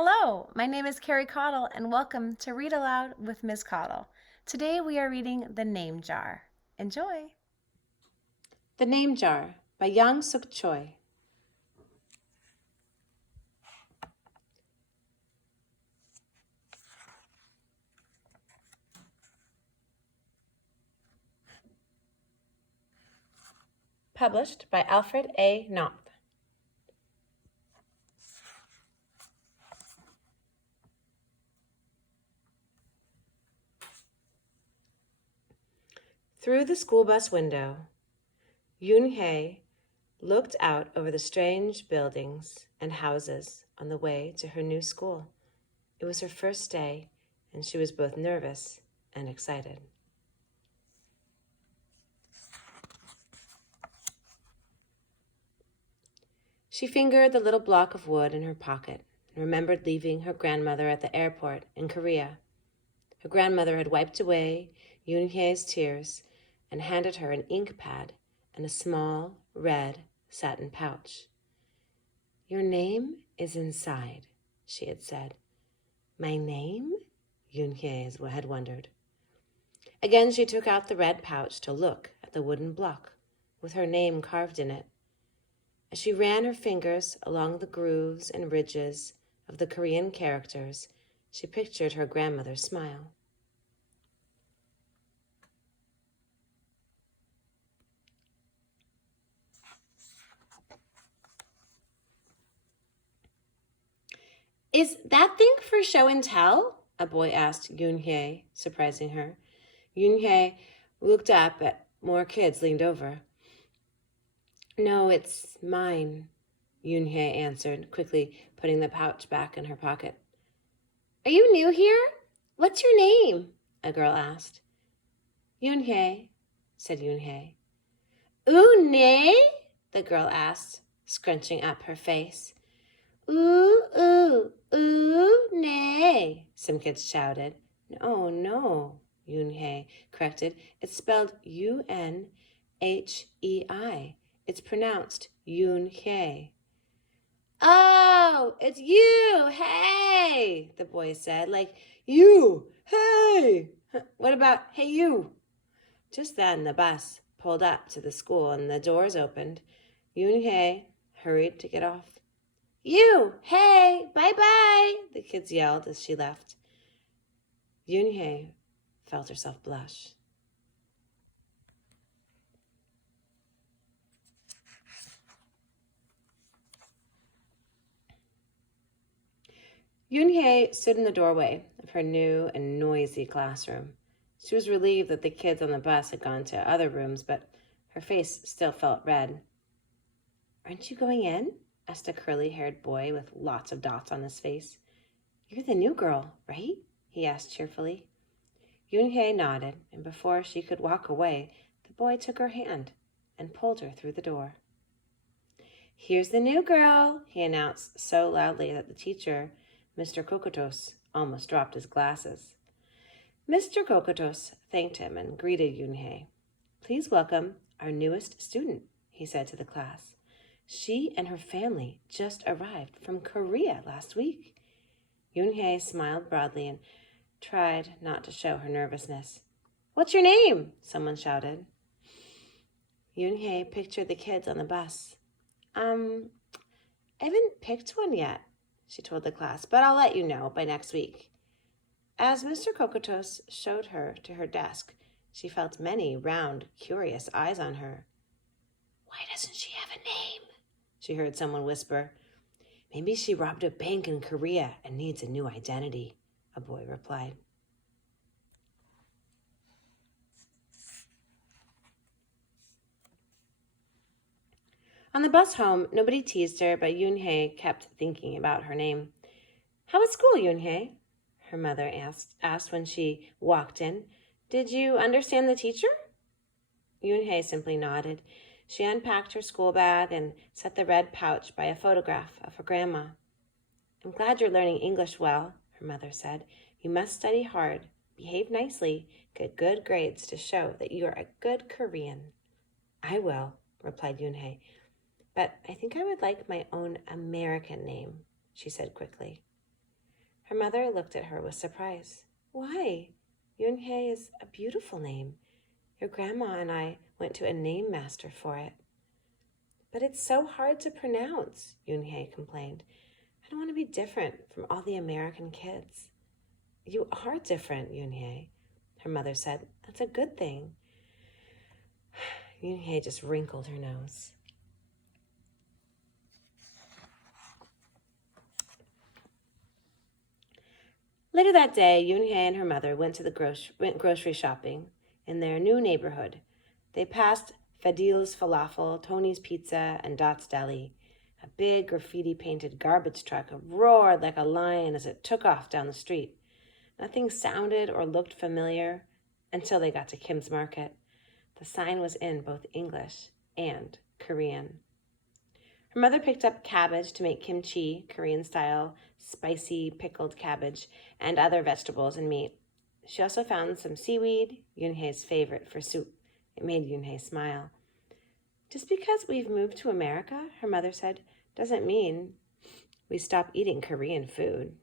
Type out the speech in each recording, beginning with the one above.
Hello, my name is Carrie Caudle, and welcome to Read Aloud with Ms. Caudle. Today we are reading The Name Jar. Enjoy! The Name Jar by Jangsook Choi. Published by Alfred A. Knopf. Through the school bus window, Yoon-hye looked out over the strange buildings and houses on the way to her new school. It was her first day, and she was both nervous and excited. She fingered the little block of wood in her pocket and remembered leaving her grandmother at the airport in Korea. Her grandmother had wiped away Yoon-hye's tears and handed her an ink pad and a small red satin pouch. "Your name is inside," she had said. "My name?" Yoon-hye had wondered. Again she took out the red pouch to look at the wooden block with her name carved in it. As she ran her fingers along the grooves and ridges of the Korean characters, she pictured her grandmother's smile. "Is that thing for show and tell?" a boy asked Yoon-hye, surprising her. Yoon-hye looked up at more kids leaned over. "No, it's mine," Yoon-hye answered, quickly putting the pouch back in her pocket. "Are you new here? What's your name?" a girl asked. "Yoon-hye," said Yoon-hye. "Ooh, nay?" the girl asked, scrunching up her face. Ooh, nay," some kids shouted. No, Yoon-hye corrected. "It's spelled Unhei. It's pronounced Yoon-hye." "Oh, it's you, hey," the boy said, like, "You, hey." "What about, hey, you?" Just then the bus pulled up to the school and the doors opened. Yoon-hye hurried to get off. "You, hey, bye-bye," the kids yelled as she left. Yoon-hye felt herself blush. Yoon-hye stood in the doorway of her new and noisy classroom. She was relieved that the kids on the bus had gone to other rooms, but her face still felt red. "Aren't you going in?" asked a curly-haired boy with lots of dots on his face. "You're the new girl, right?" he asked cheerfully. Yoon-hye nodded, and before she could walk away, the boy took her hand and pulled her through the door. "Here's the new girl," he announced so loudly that the teacher, Mr. Kokotos, almost dropped his glasses. Mr. Kokotos thanked him and greeted Yoon-hye. "Please welcome our newest student," he said to the class. "She and her family just arrived from Korea last week." Yoon-hye smiled broadly and tried not to show her nervousness. "What's your name?" someone shouted. Yoon-hye pictured the kids on the bus. I haven't picked one yet," she told the class, "but I'll let you know by next week." As Mr. Kokotos showed her to her desk, she felt many round, curious eyes on her. "Why doesn't she have a name?" she heard someone whisper. "Maybe she robbed a bank in Korea and needs a new identity," a boy replied. On the bus home, nobody teased her, but Yoon-hye kept thinking about her name. "How was school, Yoon-hye?" her mother asked when she walked in. "Did you understand the teacher?" Yoon-hye simply nodded. She unpacked her school bag and set the red pouch by a photograph of her grandma. "I'm glad you're learning English well," her mother said. "You must study hard, behave nicely, get good grades to show that you are a good Korean." "I will," replied Yoon-hye. "But I think I would like my own American name," she said quickly. Her mother looked at her with surprise. Why? Yoonhye is a beautiful name. Your grandma and I went to a name master for it. But it's so hard to pronounce, Yoonhye complained. I don't want to be different from all the American kids. You are different, Yoonhye, her mother said. That's a good thing. Yoonhye just wrinkled her nose. Later that day, Yoonhye and her mother went grocery shopping in their new neighborhood. They passed Fadil's Falafel, Tony's Pizza, and Dot's Deli. A big graffiti-painted garbage truck roared like a lion as it took off down the street. Nothing sounded or looked familiar until they got to Kim's Market. The sign was in both English and Korean. Her mother picked up cabbage to make kimchi, Korean-style, spicy pickled cabbage, and other vegetables and meat. She also found some seaweed, Yoonhye's favorite for soup. It made Yoonhye smile. Just because we've moved to America, her mother said, doesn't mean we stop eating Korean food.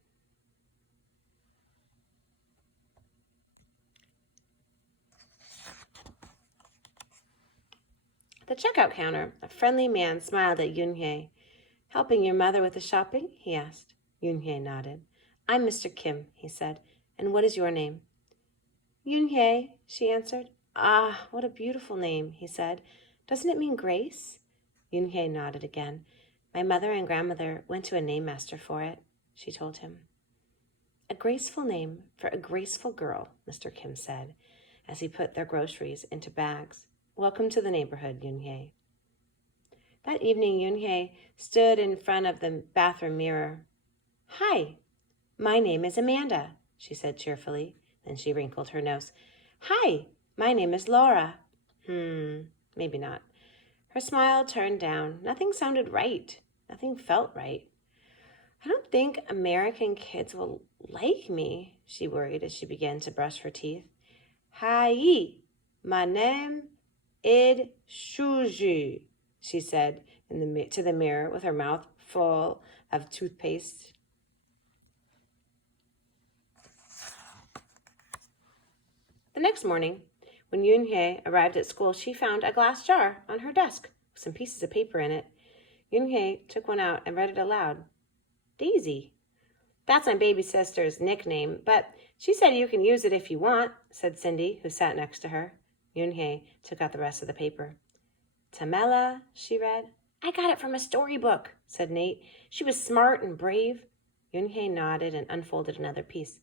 At the checkout counter, a friendly man smiled at Yoonhye. Helping your mother with the shopping? He asked. Yoonhye nodded. I'm Mr. Kim, he said. And what is your name? Yoonhye, she answered. Ah, what a beautiful name, he said. Doesn't it mean grace? Yoonhye nodded again. My mother and grandmother went to a name master for it, she told him. A graceful name for a graceful girl, Mr. Kim said, as he put their groceries into bags. Welcome to the neighborhood, Yoonhye. That evening, Yoonhye stood in front of the bathroom mirror. Hi, my name is Amanda, she said cheerfully. Then she wrinkled her nose. Hi, my name is Laura. Maybe not. Her smile turned down. Nothing sounded right. Nothing felt right. I don't think American kids will like me, she worried as she began to brush her teeth. Hi, my name is Shuji, she said to the mirror with her mouth full of toothpaste. The next morning, when Yoonhye arrived at school, she found a glass jar on her desk with some pieces of paper in it. Yoonhye took one out and read it aloud. Daisy. That's my baby sister's nickname, but she said you can use it if you want, said Cindy, who sat next to her. Yoonhye took out the rest of the paper. Tamela, she read. I got it from a storybook, said Nate. She was smart and brave. Yoonhye nodded and unfolded another piece.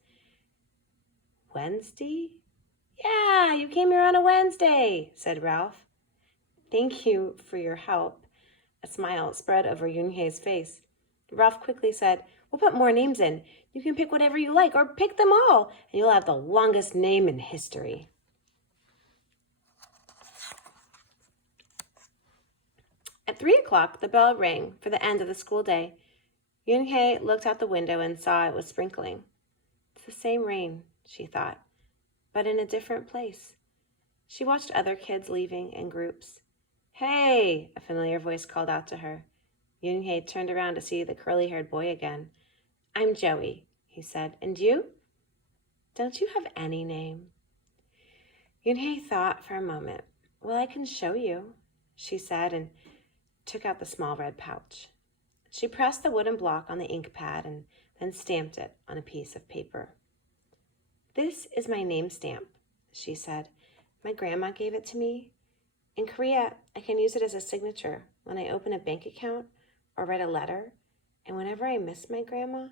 Wednesday? Yeah, you came here on a Wednesday, said Ralph. Thank you for your help. A smile spread over Yoonhye's face. Ralph quickly said, we'll put more names in. You can pick whatever you like, or pick them all, and you'll have the longest name in history. At 3 o'clock, the bell rang for the end of the school day. Yoonhye looked out the window and saw it was sprinkling. It's the same rain, she thought, but in a different place. She watched other kids leaving in groups. Hey, a familiar voice called out to her. Yoonhye turned around to see the curly-haired boy again. I'm Joey, he said. And you? Don't you have any name? Yoonhye thought for a moment. Well, I can show you, she said, and took out the small red pouch. She pressed the wooden block on the ink pad and then stamped it on a piece of paper. This is my name stamp, she said. My grandma gave it to me. In Korea, I can use it as a signature when I open a bank account or write a letter, and whenever I miss my grandma,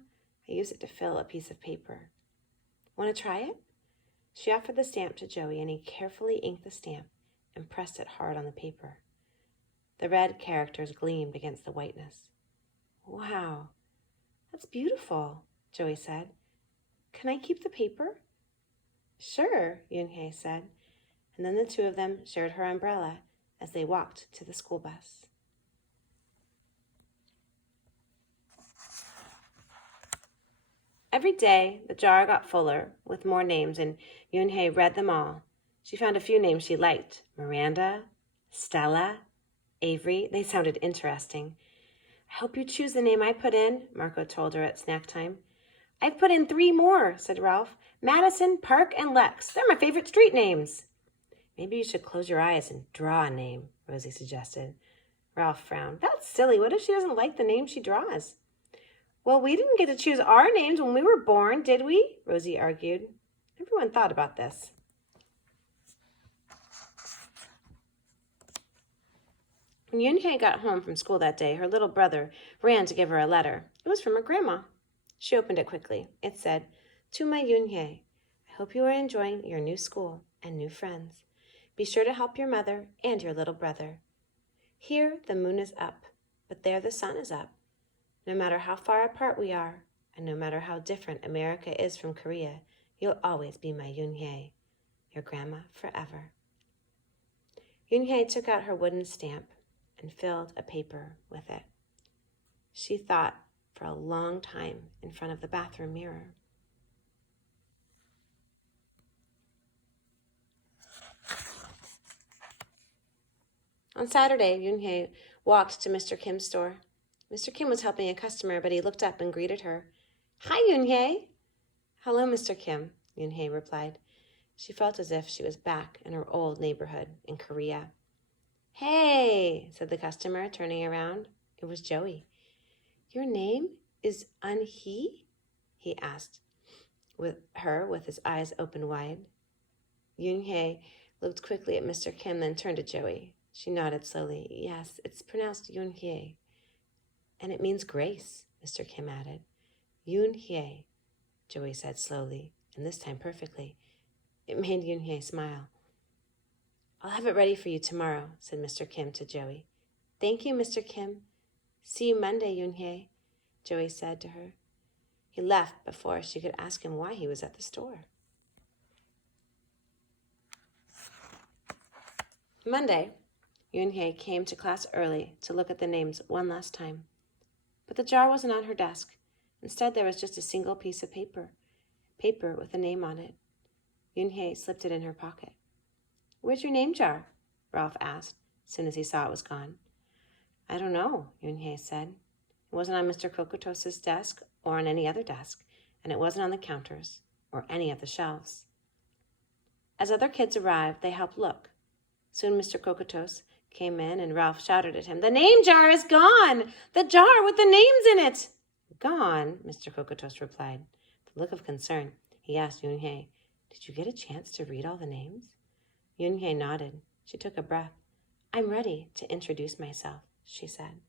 I use it to fill a piece of paper. Want to try it? She offered the stamp to Joey, and he carefully inked the stamp and pressed it hard on the paper. The red characters gleamed against the whiteness. Wow, that's beautiful, Joey said. Can I keep the paper? Sure, Yoonhye said, and then the two of them shared her umbrella as they walked to the school bus. Every day, the jar got fuller with more names, and Yoonhye read them all. She found a few names she liked. Miranda, Stella, Avery. They sounded interesting. I hope you choose the name I put in, Marco told her at snack time. I've put in 3 more, said Ralph. Madison, Park, and Lex. They're my favorite street names. Maybe you should close your eyes and draw a name, Rosie suggested. Ralph frowned. That's silly. What if she doesn't like the name she draws? Well, we didn't get to choose our names when we were born, did we? Rosie argued. Everyone thought about this. When Yunhye got home from school that day, her little brother ran to give her a letter. It was from her grandma. She opened it quickly. It said, "To my Yunhye, I hope you are enjoying your new school and new friends. Be sure to help your mother and your little brother. Here the moon is up, but there the sun is up. No matter how far apart we are, and no matter how different America is from Korea, you'll always be my Yunhye, your grandma forever." Yunhye took out her wooden stamp and filled a paper with it. She thought for a long time in front of the bathroom mirror. On Saturday, Yunhye walked to Mr. Kim's store. Mr. Kim was helping a customer, but he looked up and greeted her. "Hi, Yunhye." "Hello, Mr. Kim," Yunhye replied. She felt as if she was back in her old neighborhood in Korea. "Hey," said the customer, turning around. It was Joey. "Your name is Un-hee?" he asked with his eyes open wide. Yunhye looked quickly at Mr. Kim, then turned to Joey. She nodded slowly. "Yes, it's pronounced Yunhye. And it means grace," Mr. Kim added. "Yunhye," Joey said slowly, and this time perfectly. It made Yunhye smile. "I'll have it ready for you tomorrow," said Mr. Kim to Joey. "Thank you, Mr. Kim. See you Monday, Yunhye," Joey said to her. He left before she could ask him why he was at the store. Monday, Yunhye came to class early to look at the names one last time. But the jar wasn't on her desk. Instead, there was just a single piece of paper with a name on it. Yunhye slipped it in her pocket. "Where's your name jar?" Ralph asked, as soon as he saw it was gone. "I don't know," Yunhye said. "It wasn't on Mr. Kokotos's desk or on any other desk, and it wasn't on the counters or any of the shelves." As other kids arrived, they helped look. Soon Mr. Kokotos came in and Ralph shouted at him, "The name jar is gone! The jar with the names in it!" "Gone?" Mr. Kokotos replied. With a look of concern, he asked Yunhye, "Did you get a chance to read all the names?" Yunhye nodded. She took a breath. "I'm ready to introduce myself," she said.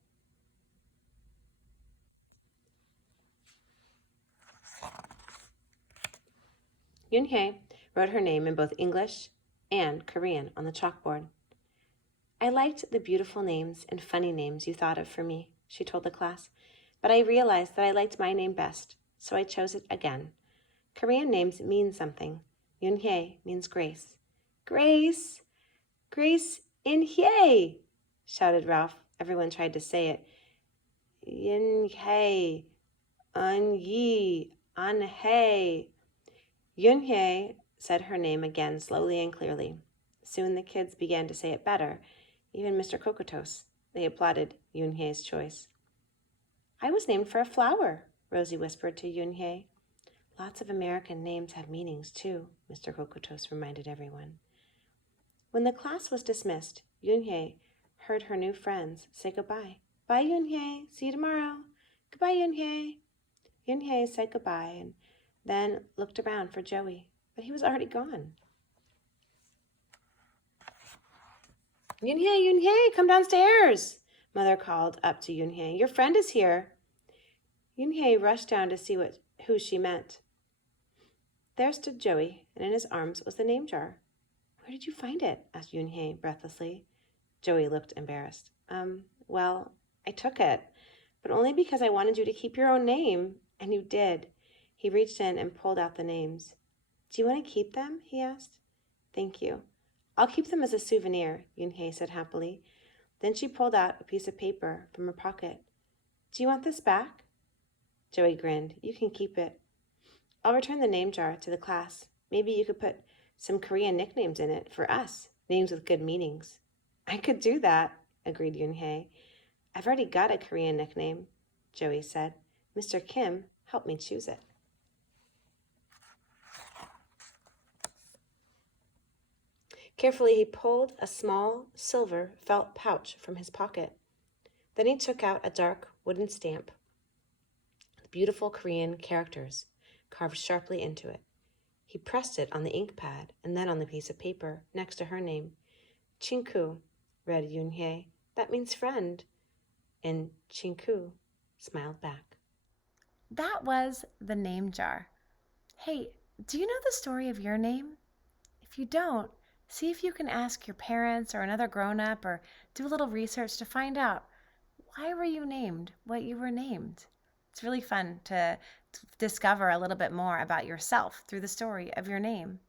Yunhye wrote her name in both English and Korean on the chalkboard. "I liked the beautiful names and funny names you thought of for me," she told the class, "but I realized that I liked my name best, so I chose it again. Korean names mean something. Yunhye means grace." "Grace! Grace in Hye!" shouted Ralph. Everyone tried to say it. Yunhye, Un-yi, An-hye. Yunhye said her name again slowly and clearly. Soon the kids began to say it better, even Mr. Kokotos. They applauded Yunhye's choice. "I was named for a flower," Rosie whispered to Yunhye. "Lots of American names have meanings, too," Mr. Kokotos reminded everyone. When the class was dismissed, Yunhye heard her new friends say goodbye. "Bye, Yunhye. See you tomorrow." "Goodbye, Yunhye." Yunhye said goodbye and then looked around for Joey, but he was already gone. "Yunhye, Yunhye, come downstairs," Mother called up to Yunhye. "Your friend is here." Yunhye rushed down to see who she meant. There stood Joey, and in his arms was the name jar. "Where did you find it?" asked Yunhye breathlessly. Joey looked embarrassed. Well, I took it, but only because I wanted you to keep your own name, and you did." He reached in and pulled out the names. "Do you want to keep them?" he asked. "Thank you. I'll keep them as a souvenir," Yunhye said happily. Then she pulled out a piece of paper from her pocket. "Do you want this back?" Joey grinned. "You can keep it. I'll return the name jar to the class. Maybe you could put some Korean nicknames in it for us, names with good meanings." "I could do that," agreed Yunhye. "I've already got a Korean nickname," Joey said. "Mr. Kim helped me choose it." Carefully, he pulled a small silver felt pouch from his pocket. Then he took out a dark wooden stamp with beautiful Korean characters carved sharply into it. He pressed it on the ink pad and then on the piece of paper next to her name. Chinku, read Yunhye. That means friend. And Chinku smiled back. That was the name jar. Hey, do you know the story of your name? If you don't, see if you can ask your parents or another grown up or do a little research to find out why were you named what you were named. It's really fun to discover a little bit more about yourself through the story of your name.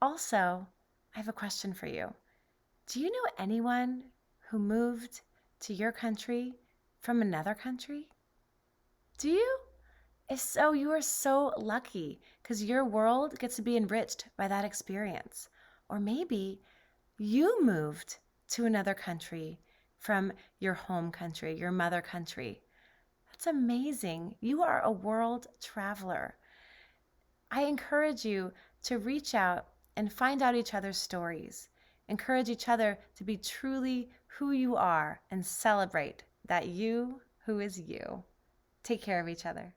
Also, I have a question for you. Do you know anyone who moved to your country from another country? Do you? If so, you are so lucky because your world gets to be enriched by that experience. Or maybe you moved to another country from your home country, your mother country. That's amazing. You are a world traveler. I encourage you to reach out and find out each other's stories. Encourage each other to be truly who you are and celebrate that you who is you. Take care of each other.